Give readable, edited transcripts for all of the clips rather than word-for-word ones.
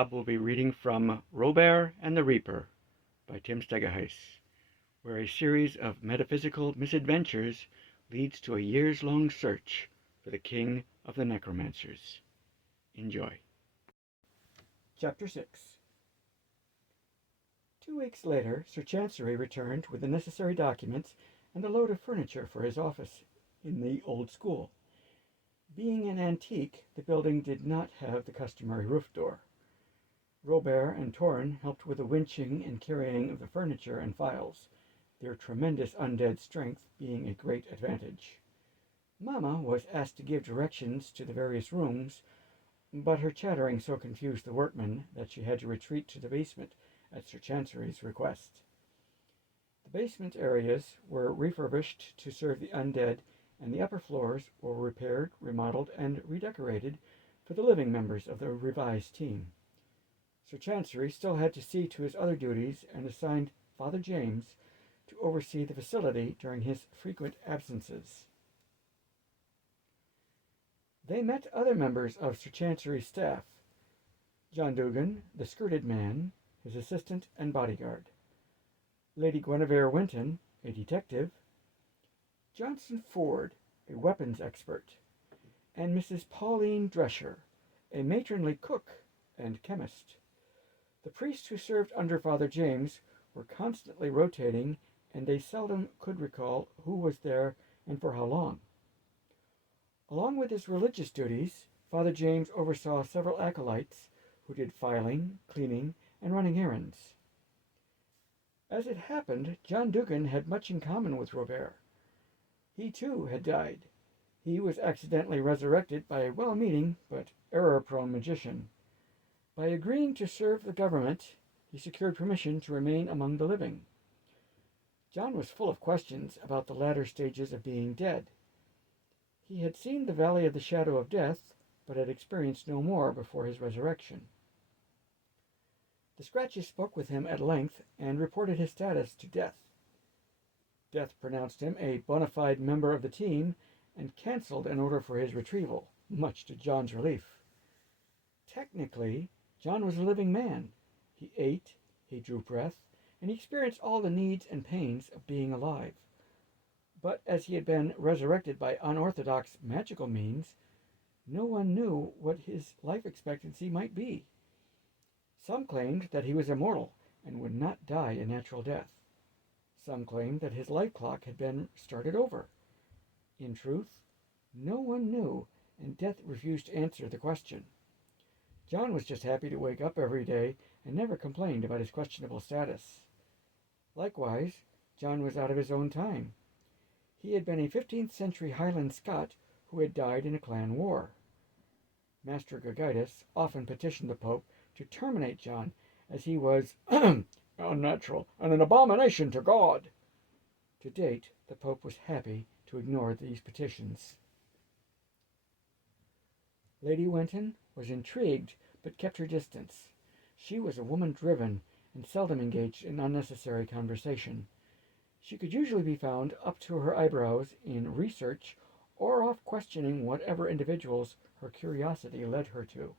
YOB will be reading from Robear and the Reaper by Tim Stegaheis, where a series of metaphysical misadventures leads to a years-long search for the king of the necromancers. Enjoy. Chapter 6. 2 weeks later, Sir Chancery returned with the necessary documents and a load of furniture for his office in the old school. Being an antique, the building did not have the customary roof door. Robear and Torrin helped with the winching and carrying of the furniture and files, their tremendous undead strength being a great advantage. Mamma was asked to give directions to the various rooms, but her chattering so confused the workmen that she had to retreat to the basement at Sir Chancery's request. The basement areas were refurbished to serve the undead, and the upper floors were repaired, remodeled, and redecorated for the living members of the revised team. Sir Chancery still had to see to his other duties and assigned Father James to oversee the facility during his frequent absences. They met other members of Sir Chancery's staff: John Dugan, the skirted man, his assistant and bodyguard; Lady Guinevere Winton, a detective; Johnson Ford, a weapons expert; and Mrs. Pauline Drescher, a matronly cook and chemist. The priests who served under Father James were constantly rotating, and they seldom could recall who was there and for how long. Along with his religious duties, Father James oversaw several acolytes who did filing, cleaning, and running errands. As it happened, John Dugan had much in common with Robear. He too had died. He was accidentally resurrected by a well-meaning but error-prone magician. By agreeing to serve the government, he secured permission to remain among the living. John was full of questions about the latter stages of being dead. He had seen the Valley of the Shadow of Death, but had experienced no more before his resurrection. The Scratches spoke with him at length and reported his status to Death. Death pronounced him a bona fide member of the team and cancelled an order for his retrieval, much to John's relief. Technically, John was a living man. He ate, he drew breath, and he experienced all the needs and pains of being alive. But as he had been resurrected by unorthodox magical means, no one knew what his life expectancy might be. Some claimed that he was immortal and would not die a natural death. Some claimed that his life clock had been started over. In truth, no one knew, and Death refused to answer the question. John was just happy to wake up every day and never complained about his questionable status. Likewise, John was out of his own time. He had been a 15th century Highland Scot who had died in a clan war. Master Gagitus often petitioned the Pope to terminate John, as he was unnatural and an abomination to God. To date, the Pope was happy to ignore these petitions. Lady Winton was intrigued, but kept her distance. She was a woman driven and seldom engaged in unnecessary conversation. She could usually be found up to her eyebrows in research or off questioning whatever individuals her curiosity led her to.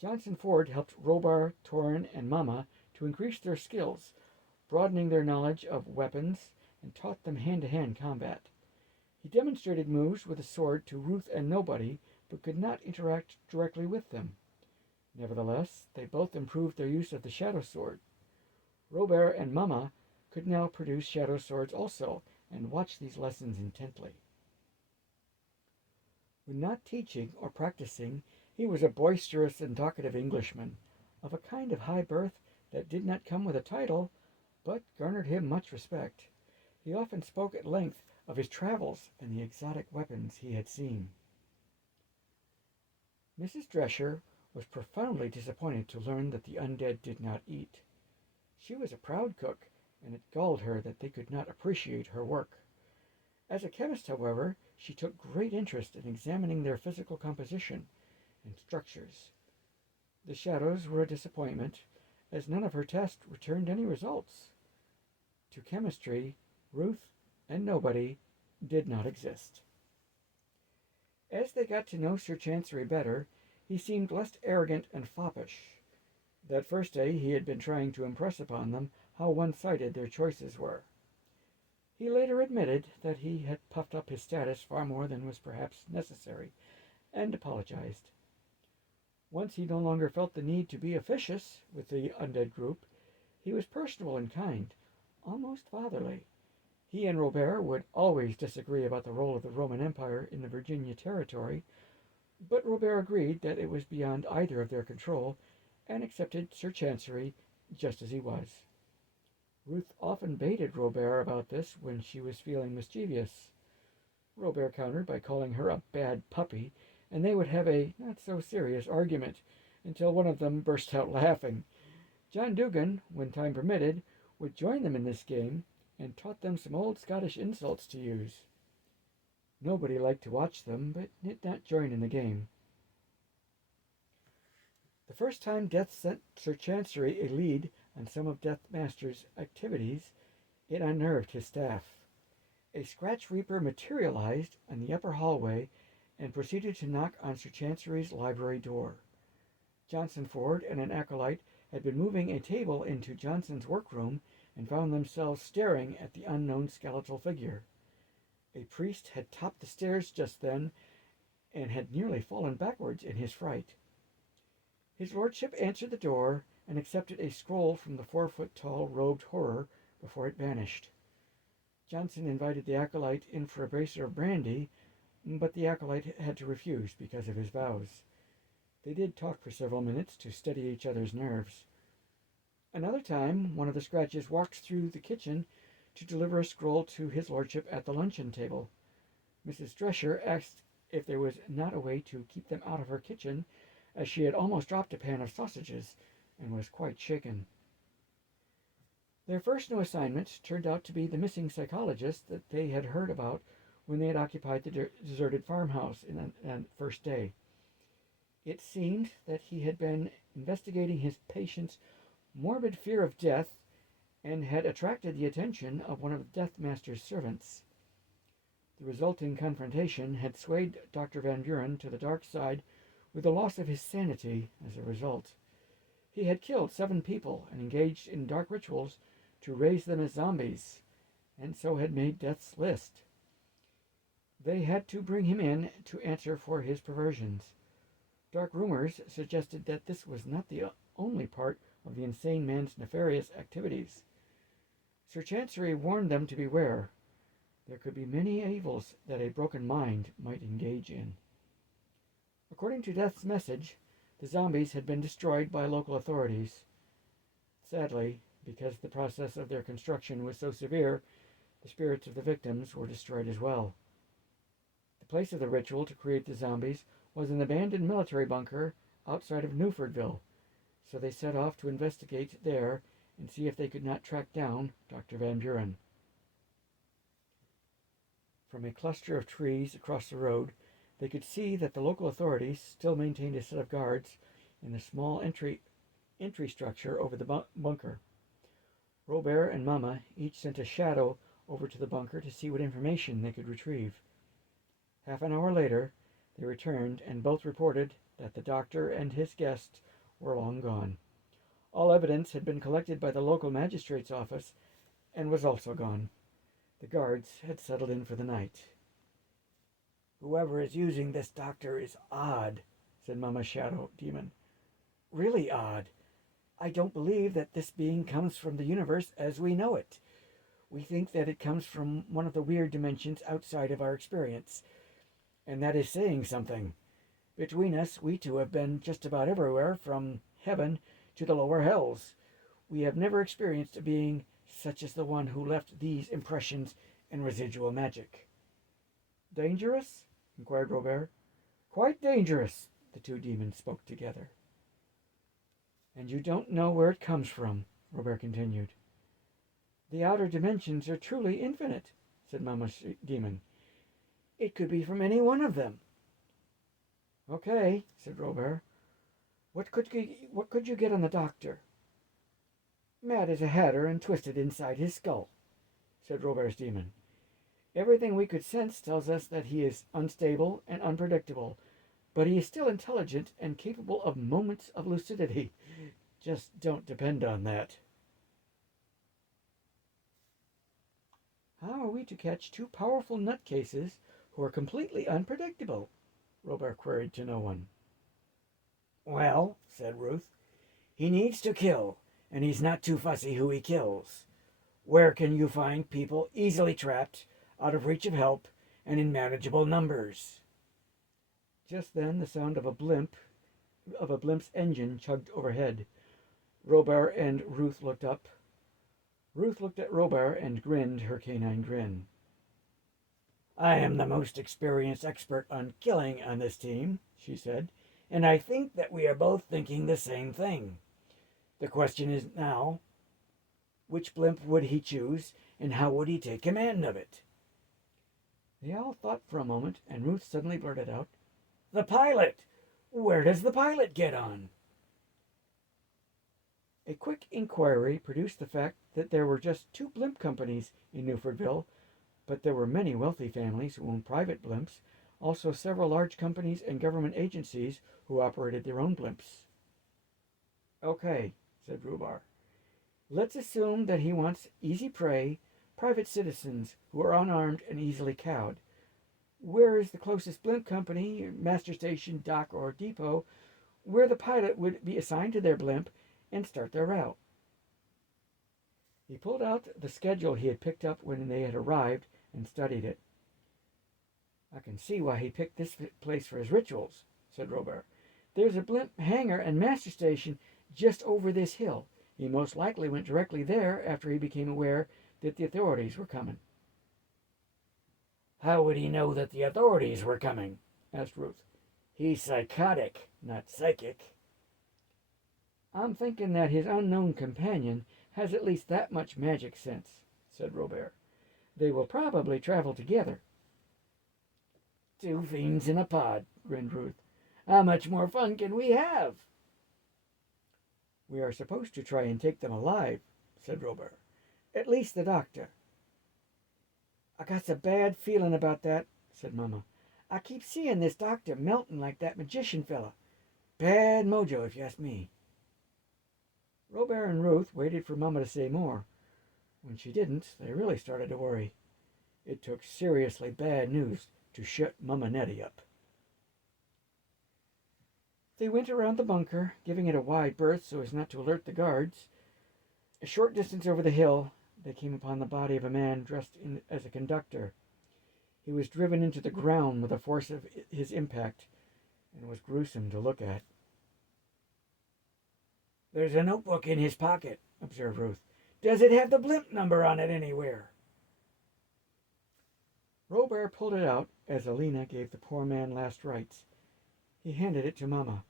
Johnson Ford helped Robear, Torrin, and Mamma to increase their skills, broadening their knowledge of weapons, and taught them hand-to-hand combat. He demonstrated moves with a sword to Ruth and Nobody, but could not interact directly with them. Nevertheless, they both improved their use of the shadow sword. Robear and Mamma could now produce shadow swords also, and watched these lessons intently. When not teaching or practicing, he was a boisterous and talkative Englishman, of a kind of high birth that did not come with a title, but garnered him much respect. He often spoke at length of his travels and the exotic weapons he had seen. Mrs. Drescher was profoundly disappointed to learn that the undead did not eat. She was a proud cook, and it galled her that they could not appreciate her work. As a chemist, however, she took great interest in examining their physical composition and structures. The shadows were a disappointment, as none of her tests returned any results. To chemistry, Ruth and Nobody did not exist. As they got to know Sir Chancery better, he seemed less arrogant and foppish. That first day he had been trying to impress upon them how one-sided their choices were. He later admitted that he had puffed up his status far more than was perhaps necessary, and apologized. Once he no longer felt the need to be officious with the undead group, he was personable and kind, almost fatherly. He and Robear would always disagree about the role of the Roman Empire in the Virginia territory, but Robear agreed that it was beyond either of their control and accepted Sir Chancery just as he was. Ruth often baited Robear about this when she was feeling mischievous. Robear countered by calling her a bad puppy, and they would have a not-so-serious argument until one of them burst out laughing. John Dugan, when time permitted, would join them in this game and taught them some old Scottish insults to use. Nobody liked to watch them, but did not join in the game. The first time Death sent Sir Chancery a lead on some of Deathmaster's activities, it unnerved his staff. A Scratch Reaper materialized on the upper hallway and proceeded to knock on Sir Chancery's library door. Johnson Ford and an acolyte had been moving a table into Johnson's workroom and found themselves staring at the unknown skeletal figure. A priest had topped the stairs just then and had nearly fallen backwards in his fright. His lordship answered the door and accepted a scroll from the 4-foot-tall robed horror before it vanished. Johnson invited the acolyte in for a bracer of brandy, but the acolyte had to refuse because of his vows. They did talk for several minutes to steady each other's nerves. Another time, one of the Scratches walked through the kitchen to deliver a scroll to his lordship at the luncheon table. Mrs. Drescher asked if there was not a way to keep them out of her kitchen, as she had almost dropped a pan of sausages and was quite shaken. Their first new assignment turned out to be the missing psychologist that they had heard about when they had occupied the deserted farmhouse on the first day. It seemed that he had been investigating his patient's morbid fear of death and had attracted the attention of one of the Deathmaster's servants. The resulting confrontation had swayed Dr. Van Buren to the dark side with the loss of his sanity as a result. He had killed 7 people and engaged in dark rituals to raise them as zombies, and so had made Death's list. They had to bring him in to answer for his perversions. Dark rumors suggested that this was not the only part of the insane man's nefarious activities. Sir Chancery warned them to beware. There could be many evils that a broken mind might engage in. According to Death's message, the zombies had been destroyed by local authorities. Sadly, because the process of their construction was so severe, the spirits of the victims were destroyed as well. The place of the ritual to create the zombies was an abandoned military bunker outside of Newfordville, so they set off to investigate there and see if they could not track down Dr. Van Buren. From a cluster of trees across the road, they could see that the local authorities still maintained a set of guards in the small entry structure over the bunker. Robear and Mama each sent a shadow over to the bunker to see what information they could retrieve. Half an hour later, they returned and both reported that the doctor and his guest were long gone. All evidence had been collected by the local magistrate's office and was also gone. The guards had settled in for the night. "Whoever is using this doctor is odd," said Mama's shadow demon. "Really odd. I don't believe that this being comes from the universe as we know it. We think that it comes from one of the weird dimensions outside of our experience. And that is saying something. Between us, we two have been just about everywhere, from heaven to the lower hells. We have never experienced a being such as the one who left these impressions and residual magic." "Dangerous?" inquired Robear. "Quite dangerous," the two demons spoke together. "And you don't know where it comes from," Robear continued. "The outer dimensions are truly infinite," said Mama's demon. "It could be from any one of them." "Okay," said Robear. What could you get on the doctor?" "Mad as a hatter and twisted inside his skull," said Robear's demon. "Everything we could sense tells us that he is unstable and unpredictable, but he is still intelligent and capable of moments of lucidity. Just don't depend on that. How are we to catch two powerful nutcases who are completely unpredictable? Robear queried to no one. Well, said Ruth, he needs to kill, and he's not too fussy who he kills. Where can you find people easily trapped, out of reach of help, and in manageable numbers? Just then the sound of a blimp's engine chugged overhead. Robear and Ruth looked up. Ruth looked at Robear and grinned her canine grin. I am the most experienced expert on killing on this team, she said, and I think that we are both thinking the same thing. The question is now, which blimp would he choose, and how would he take command of it? They all thought for a moment, and Ruth suddenly blurted out, The pilot! Where does the pilot get on? A quick inquiry produced the fact that there were just 2 blimp companies in Newfortville, but there were many wealthy families who owned private blimps, also several large companies and government agencies who operated their own blimps. Okay, said Robear. Let's assume that he wants easy prey, private citizens who are unarmed and easily cowed. Where is the closest blimp company, master station, dock, or depot, where the pilot would be assigned to their blimp and start their route? He pulled out the schedule he had picked up when they had arrived and studied it. I can see why he picked this place for his rituals, said Robear. There's a blimp hangar and master station just over this hill. He most likely went directly there after he became aware that the authorities were coming. How would he know that the authorities were coming? Asked Ruth. He's psychotic, not psychic. I'm thinking that his unknown companion has at least that much magic sense, said Robear. They will probably travel together. 2 fiends in a pod, grinned Ruth. How much more fun can we have? We are supposed to try and take them alive, said Robear. At least the doctor. I got a bad feeling about that, said Mama. I keep seeing this doctor melting like that magician fella. Bad mojo, if you ask me. Robear and Ruth waited for Mama to say more. When she didn't, they really started to worry. It took seriously bad news to shut Mama Nettie up. They went around the bunker, giving it a wide berth so as not to alert the guards. A short distance over the hill, they came upon the body of a man dressed as a conductor. He was driven into the ground with the force of his impact, and was gruesome to look at. There's a notebook in his pocket, observed Ruth. Does it have the blimp number on it anywhere? Robear pulled it out as Alina gave the poor man last rites. He handed it to Mama.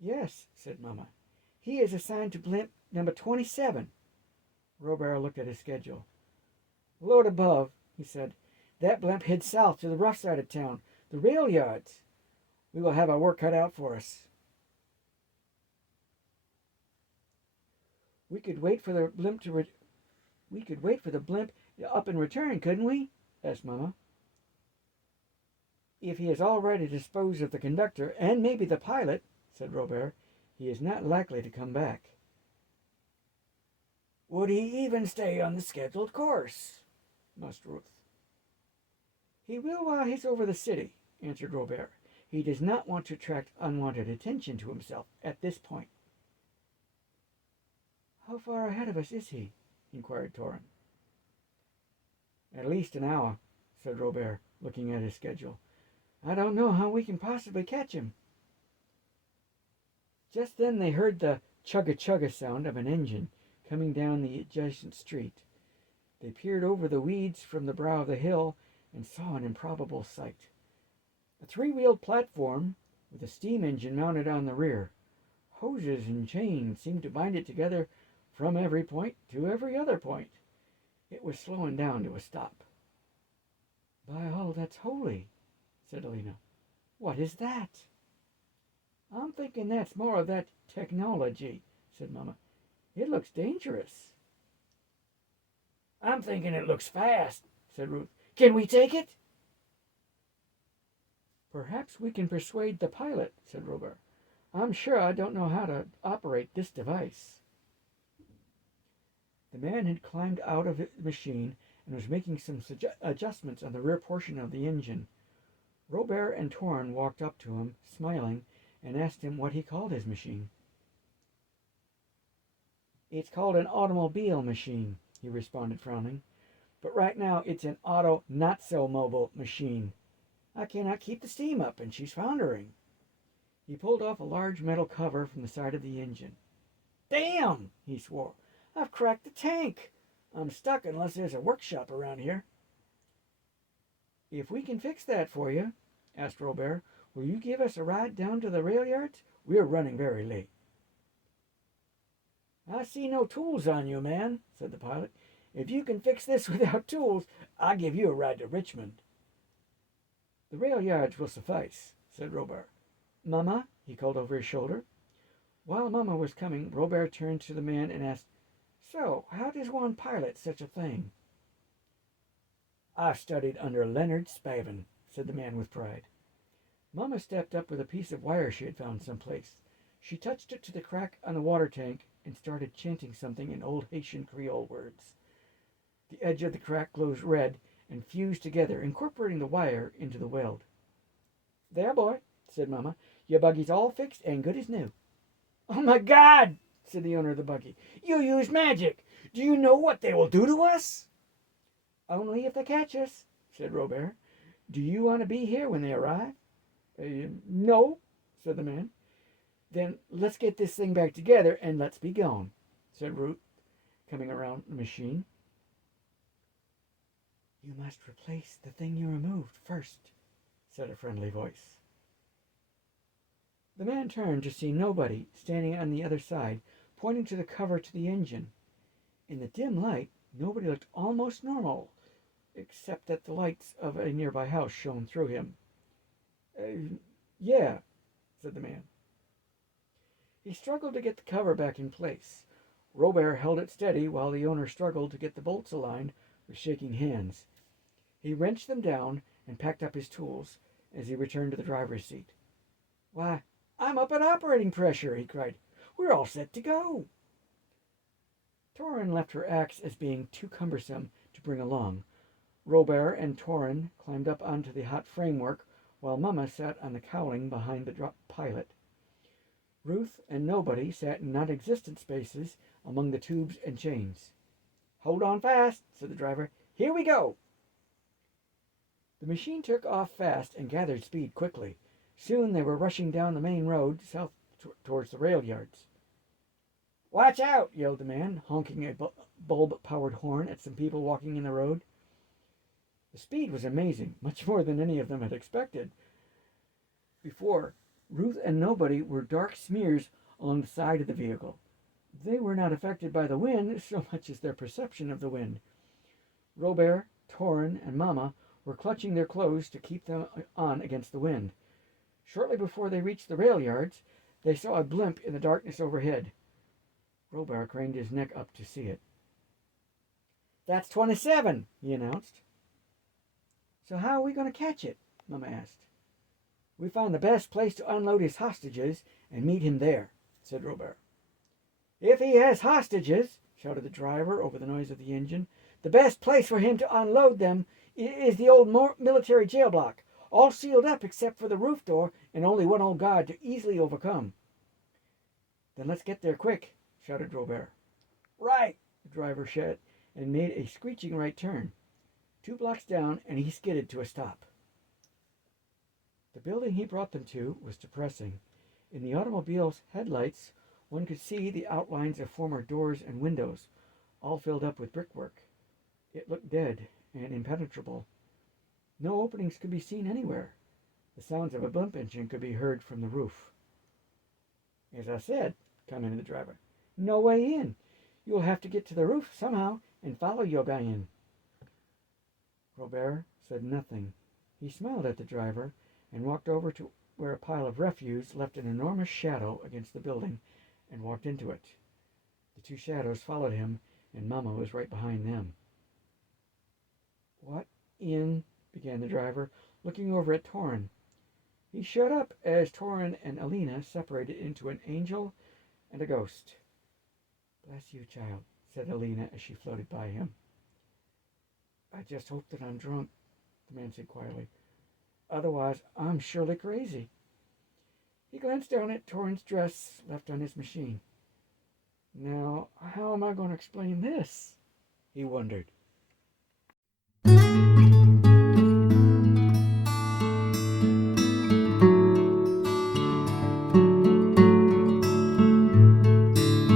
Yes, said Mama. He is assigned to blimp number 27. Robear looked at his schedule. Lord above, he said. That blimp heads south to the rough side of town, the rail yards. We will have our work cut out for us. We could wait for the blimp up and return, couldn't we? Asked Mama. If he has already disposed of the conductor and maybe the pilot, said Robear, he is not likely to come back. Would he even stay on the scheduled course? Mussed Ruth. He will while he's over the city, answered Robear. He does not want to attract unwanted attention to himself at this point. How far ahead of us is he? Inquired Torin. At least an hour, said Robear, looking at his schedule. I don't know how we can possibly catch him. Just then they heard the chugga-chugga sound of an engine coming down the adjacent street. They peered over the weeds from the brow of the hill and saw an improbable sight. A 3-wheeled platform with a steam engine mounted on the rear. Hoses and chains seemed to bind it together from every point to every other point. It was slowing down to a stop. By all that's holy, said Alina. What is that? I'm thinking that's more of that technology, said Mama. It looks dangerous. I'm thinking it looks fast, said Ruth. Can we take it? Perhaps we can persuade the pilot, said Robear. I'm sure I don't know how to operate this device. The man had climbed out of the machine and was making some adjustments on the rear portion of the engine. Robear and Torin walked up to him, smiling, and asked him what he called his machine. It's called an automobile machine, he responded, frowning. But right now it's an auto not-so-mobile machine. I cannot keep the steam up, and she's foundering. He pulled off a large metal cover from the side of the engine. Damn, he swore. I've cracked the tank. I'm stuck unless there's a workshop around here. If we can fix that for you, asked Robear, will you give us a ride down to the rail yards? We're running very late. I see no tools on you, man, said the pilot. If you can fix this without tools, I'll give you a ride to Richmond. The rail yards will suffice, said Robear. Mama, he called over his shoulder. While Mama was coming, Robear turned to the man and asked, So, how does one pilot such a thing? I studied under Leonard Spavin, said the man with pride. Mama stepped up with a piece of wire she had found someplace. She touched it to the crack on the water tank and started chanting something in old Haitian Creole words. The edge of the crack glows red and fused together, incorporating the wire into the weld. There, boy, said Mama. Your buggy's all fixed and good as new. Oh, my God, said the owner of the buggy. You use magic. Do you know what they will do to us? Only if they catch us, said Robear. Do you want to be here when they arrive? No, said the man. Then let's get this thing back together and let's be gone, said Ruth, coming around the machine. You must replace the thing you removed first, said a friendly voice. The man turned to see nobody standing on the other side, pointing to the cover to the engine. In the dim light, nobody looked almost normal, except that the lights of a nearby house shone through him. Yeah, said the man. He struggled to get the cover back in place. Robear held it steady while the owner struggled to get the bolts aligned with shaking hands. He wrenched them down and packed up his tools as he returned to the driver's seat. Why, I'm up at operating pressure, he cried. We're all set to go. Torin left her axe as being too cumbersome to bring along. Robear and Torin climbed up onto the hot framework while Mama sat on the cowling behind the pilot. Ruth and Nobody sat in non-existent spaces among the tubes and chains. Hold on fast, said the driver. Here we go. The machine took off fast and gathered speed quickly. Soon they were rushing down the main road south towards the rail yards. Watch out, yelled the man, honking a bulb-powered horn at some people walking in the road. The speed was amazing, much more than any of them had expected. Before, Ruth and Nobody were dark smears along the side of the vehicle. They were not affected by the wind so much as their perception of the wind. Robear, Torin, and Mama were clutching their clothes to keep them on against the wind. Shortly before they reached the rail yards, they saw a blimp in the darkness overhead. Robear craned his neck up to see it. That's 27, he announced. So how are we going to catch it? Mama asked. We found the best place to unload his hostages and meet him there, said Robear. If he has hostages, shouted the driver over the noise of the engine, the best place for him to unload them is the old military jail block, all sealed up except for the roof door and only one old guard to easily overcome. Then let's get there quick, shouted Robear. Right, the driver said, and made a screeching right turn. 2 blocks down, and he skidded to a stop. The building he brought them to was depressing. In the automobile's headlights, one could see the outlines of former doors and windows, all filled up with brickwork. It looked dead and impenetrable. No openings could be seen anywhere. The sounds of a blimp engine could be heard from the roof. As I said, commented the driver, no way in. You'll have to get to the roof somehow and follow your guy in. Robear said nothing. He smiled at the driver and walked over to where a pile of refuse left an enormous shadow against the building and walked into it. The 2 shadows followed him, and Mama was right behind them. What in, began the driver, looking over at Torin. He shut up as Torin and Alina separated into an angel and a ghost. "Bless you, child," said Alina as she floated by him. "I just hope that I'm drunk," the man said quietly. "Otherwise, I'm surely crazy." He glanced down at Torin's dress left on his machine. "Now, how am I going to explain this?" he wondered.